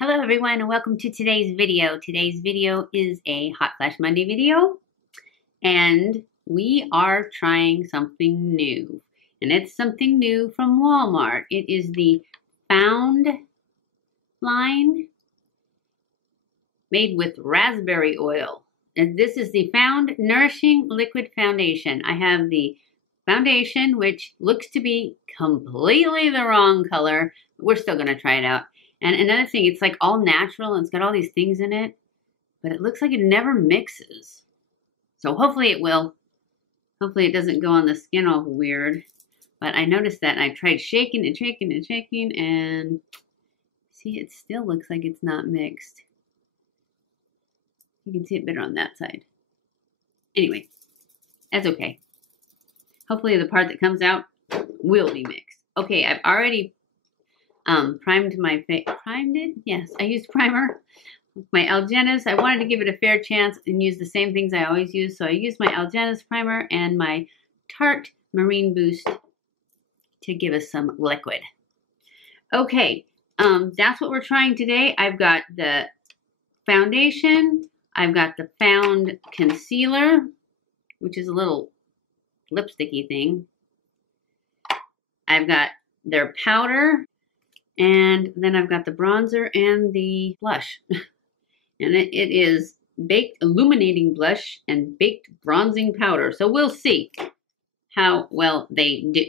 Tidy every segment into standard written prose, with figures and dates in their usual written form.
Hello everyone and welcome to today's video. Today's video is a Hot Flash Monday video and we are trying something new. And it's something new from Walmart. It is the Found line made with raspberry oil. And this is the Found Nourishing Liquid Foundation. I have the foundation which looks to be completely the wrong color. We're still going to try it out. And another thing, it's like all natural and it's got all these things in it, but it looks like it never mixes. So hopefully it will. Hopefully it doesn't go on the skin all weird. But I noticed that and I tried shaking and shaking and shaking and see, it still looks like it's not mixed. You can see it better on that side. Anyway, that's okay. Hopefully the part that comes out will be mixed. Okay, I've already primed my face. Primed it? Yes, I used primer. My Algenist, I wanted to give it a fair chance and use the same things I always use. So I used my Algenist primer and my Tarte Marine Boost to give us some liquid. Okay, that's what we're trying today. I've got the foundation. I've got the Found concealer, which is a little lipsticky thing. I've got their powder. And then I've got the bronzer and the blush. And it is Baked Illuminating Blush and Baked Bronzing Powder. So we'll see how well they do.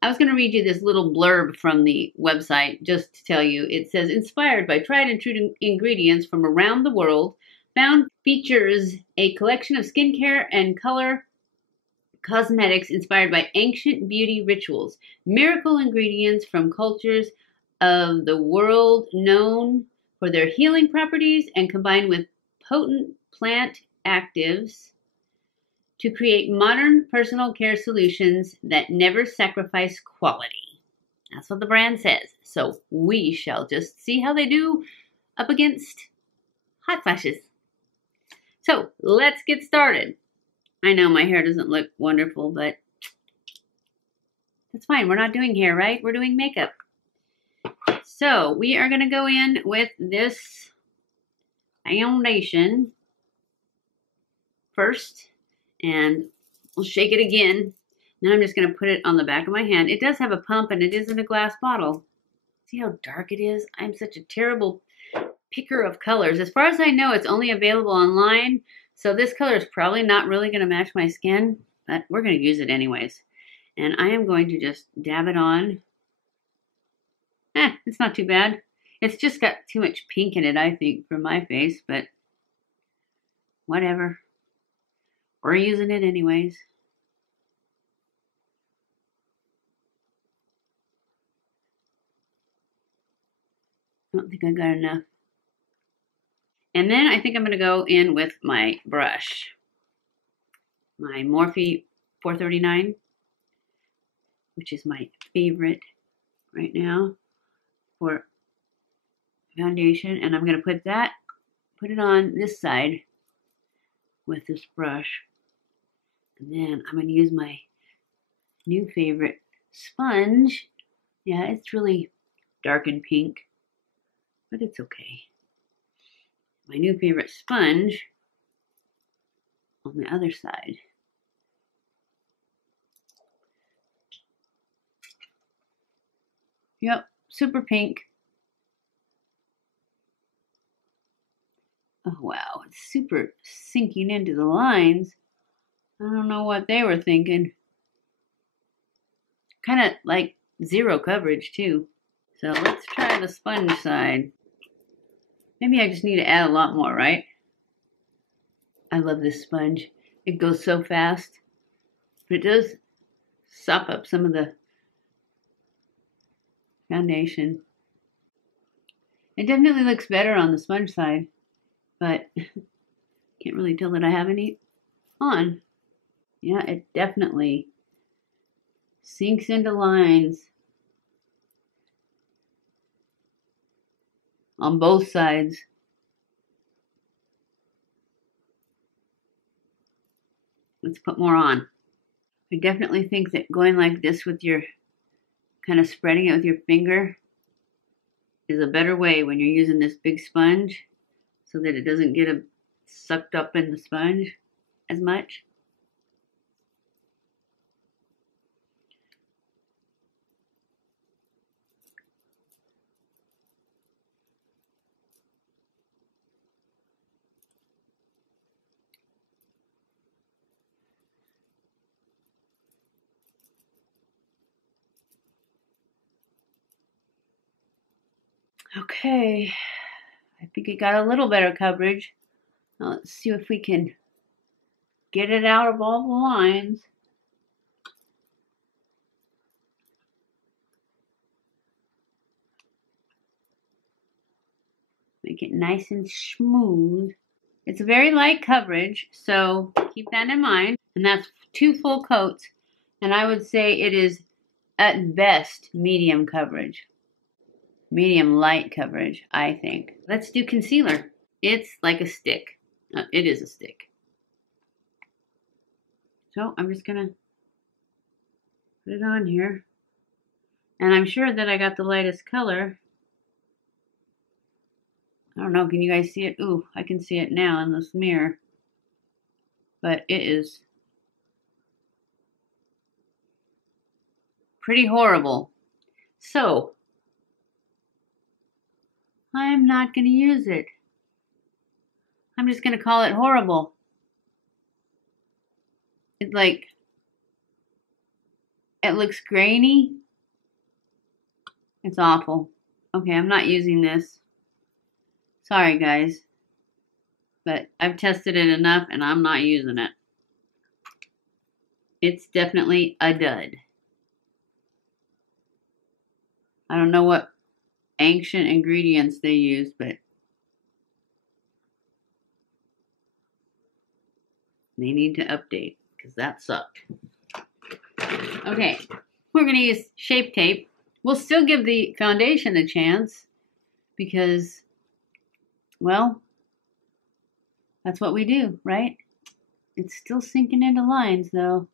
I was going to read you this little blurb from the website just to tell you. It says, inspired by tried and true ingredients from around the world, Found features a collection of skincare and color cosmetics inspired by ancient beauty rituals. Miracle ingredients from cultures of the world known for their healing properties and combined with potent plant actives to create modern personal care solutions that never sacrifice quality. That's what the brand says. So we shall just see how they do up against hot flashes. So let's get started. I know my hair doesn't look wonderful, but that's fine. We're not doing hair, right? We're doing makeup. So we are going to go in with this foundation first, and we'll shake it again. Then I'm just going to put it on the back of my hand. It does have a pump, and it is in a glass bottle. See how dark it is? I'm such a terrible picker of colors. As far as I know, it's only available online, so this color is probably not really going to match my skin, but we're going to use it anyways. And I am going to just dab it on. It's not too bad. It's just got too much pink in it, I think, for my face, but whatever. We're using it anyways. I don't think I got enough. And then I think I'm going to go in with my brush. My Morphe 439, which is my favorite right now for foundation, and I'm going to put it on this side with this brush, and then I'm going to use my new favorite sponge. Yeah, it's really dark and pink, but it's okay. My new favorite sponge on the other side. Yep, super pink. Oh, wow, it's super sinking into the lines. I don't know what they were thinking. Kind of like zero coverage, too. So let's try the sponge side. Maybe I just need to add a lot more, right? I love this sponge. It goes so fast. But it does sop up some of the foundation. It definitely looks better on the sponge side, but can't really tell that I have any on. Yeah, it definitely sinks into lines on both sides. Let's put more on. I definitely think that going like this with your, kind of spreading it with your finger, is a better way when you're using this big sponge so that it doesn't get sucked up in the sponge as much. Okay, I think it got a little better coverage. Now let's see if we can get it out of all the lines. Make it nice and smooth. It's a very light coverage, so keep that in mind. And that's 2 full coats. And I would say it is at best medium coverage. Medium light coverage, I think. Let's do concealer. It's like a stick. It is a stick. So I'm just gonna put it on here. And I'm sure that I got the lightest color. I don't know, can you guys see it? Ooh, I can see it now in this mirror. But it is pretty horrible. So, I'm not going to use it. I'm just going to call it horrible. It's like, it looks grainy. It's awful. Okay, I'm not using this. Sorry, guys. But I've tested it enough and I'm not using it. It's definitely a dud. I don't know what ancient ingredients they use, but they need to update because that sucked. Okay, we're going to use Shape Tape. We'll still give the foundation a chance because, well, that's what we do, right? It's still sinking into lines, though.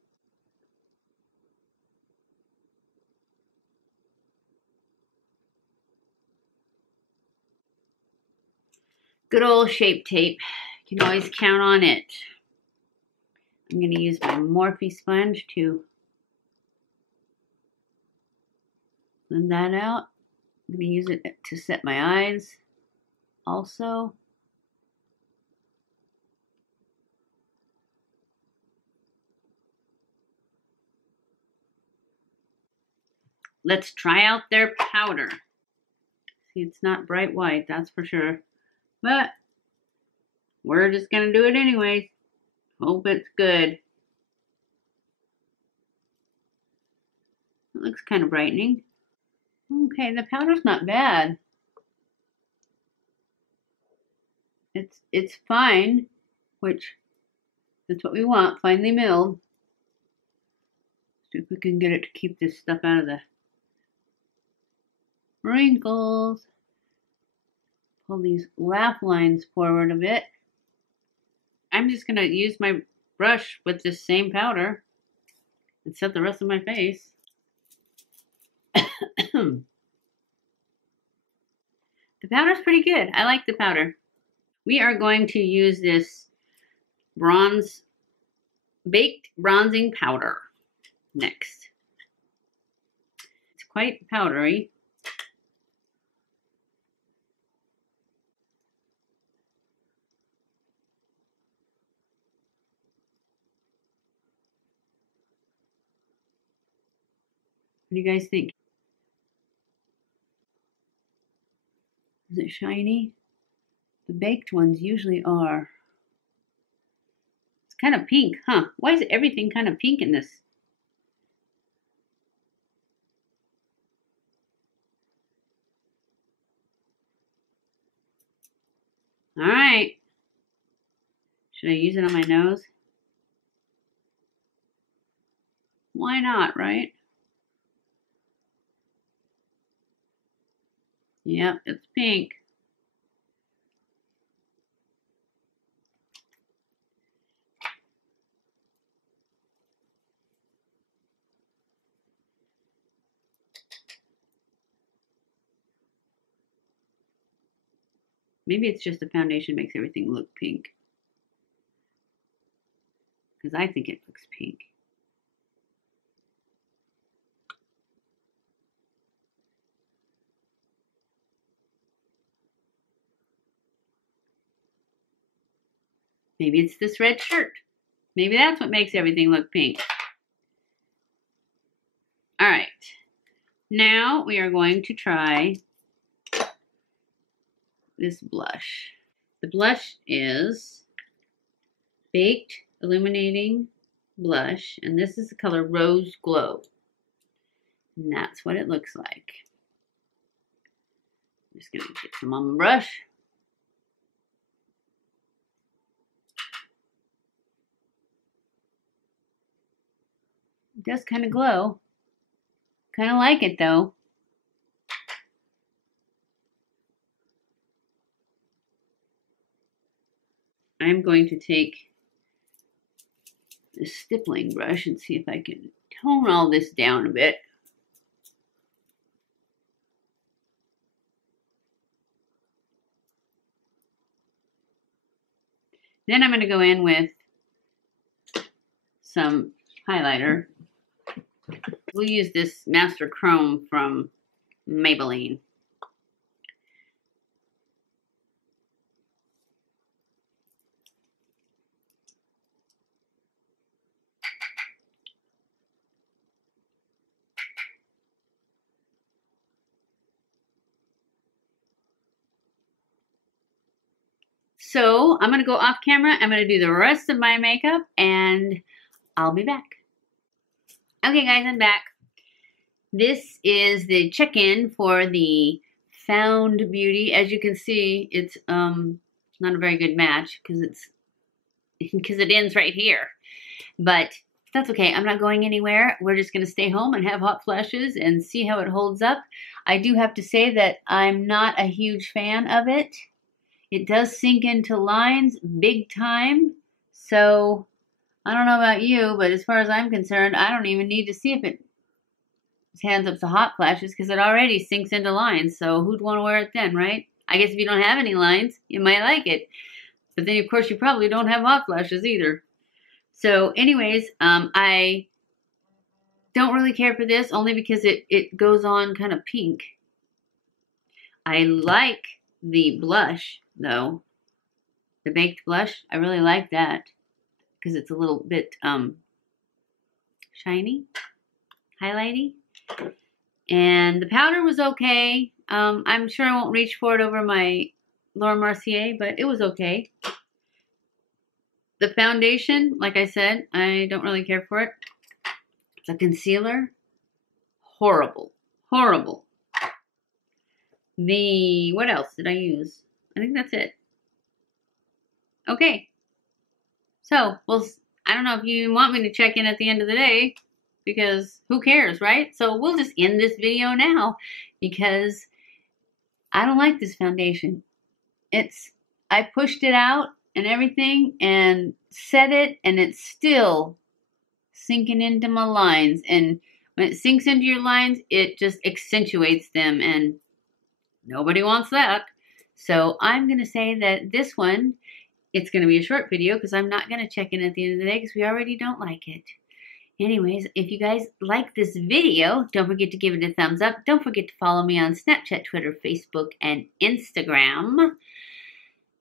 Good old Shape Tape. You can always count on it. I'm going to use my Morphe sponge to blend that out. I'm going to use it to set my eyes also. Let's try out their powder. See, it's not bright white, that's for sure. But we're just going to do it anyways. Hope it's good. It looks kind of brightening. Okay, the powder's not bad. It's fine, which that's what we want, finely milled. See if we can get it to keep this stuff out of the wrinkles. Pull these laugh lines forward a bit. I'm just gonna use my brush with this same powder and set the rest of my face. The powder's pretty good. I like the powder. We are going to use this baked bronzing powder next. It's quite powdery. What do you guys think? Is it shiny? The baked ones usually are. It's kind of pink, huh? Why is everything kind of pink in this? All right. Should I use it on my nose? Why not, right? Yep, it's pink. Maybe it's just the foundation makes everything look pink. Because I think it looks pink. Maybe it's this red shirt. Maybe that's what makes everything look pink. All right. Now we are going to try this blush. The blush is Baked Illuminating Blush, and this is the color Rose Glow. And that's what it looks like. I'm just going to get some on my brush. It does kind of glow. Kind of like it though. I'm going to take this stippling brush and see if I can tone all this down a bit. Then I'm going to go in with some highlighter. We'll use this Master Chrome from Maybelline. So I'm going to go off camera. I'm going to do the rest of my makeup and I'll be back. Okay guys, I'm back. This is the check-in for the Found Beauty. As you can see, it's not a very good match because it ends right here. But that's okay. I'm not going anywhere. We're just going to stay home and have hot flashes and see how it holds up. I do have to say that I'm not a huge fan of it. It does sink into lines big time. So I don't know about you, but as far as I'm concerned, I don't even need to see if it hands up to hot flashes because it already sinks into lines. So who'd want to wear it then, right? I guess if you don't have any lines, you might like it. But then, of course, you probably don't have hot flashes either. So anyways, I don't really care for this only because it goes on kind of pink. I like the blush, though. The baked blush, I really like that because it's a little bit shiny, highlighty. And the powder was okay. I'm sure I won't reach for it over my Laura Mercier, but it was okay. The foundation, like I said, I don't really care for it. The concealer, horrible, horrible. What else did I use? I think that's it. Okay. So, well, I don't know if you want me to check in at the end of the day, because who cares, right? So we'll just end this video now because I don't like this foundation. I pushed it out and everything and set it, and it's still sinking into my lines. And when it sinks into your lines, it just accentuates them, and nobody wants that. So I'm going to say that this one, it's going to be a short video because I'm not going to check in at the end of the day because we already don't like it. Anyways, if you guys like this video, don't forget to give it a thumbs up. Don't forget to follow me on Snapchat, Twitter, Facebook, and Instagram.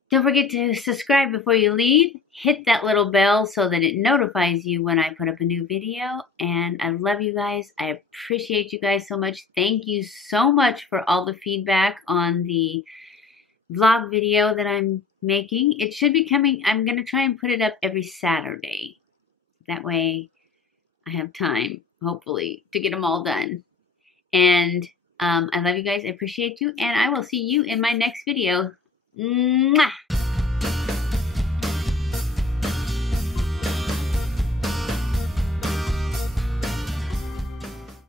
Don't forget to subscribe before you leave. Hit that little bell so that it notifies you when I put up a new video. And I love you guys. I appreciate you guys so much. Thank you so much for all the feedback on the vlog video that I'm making. It should be coming. I'm going to try and put it up every Saturday. That way I have time, hopefully, to get them all done. And I love you guys. I appreciate you. And I will see you in my next video. Mwah!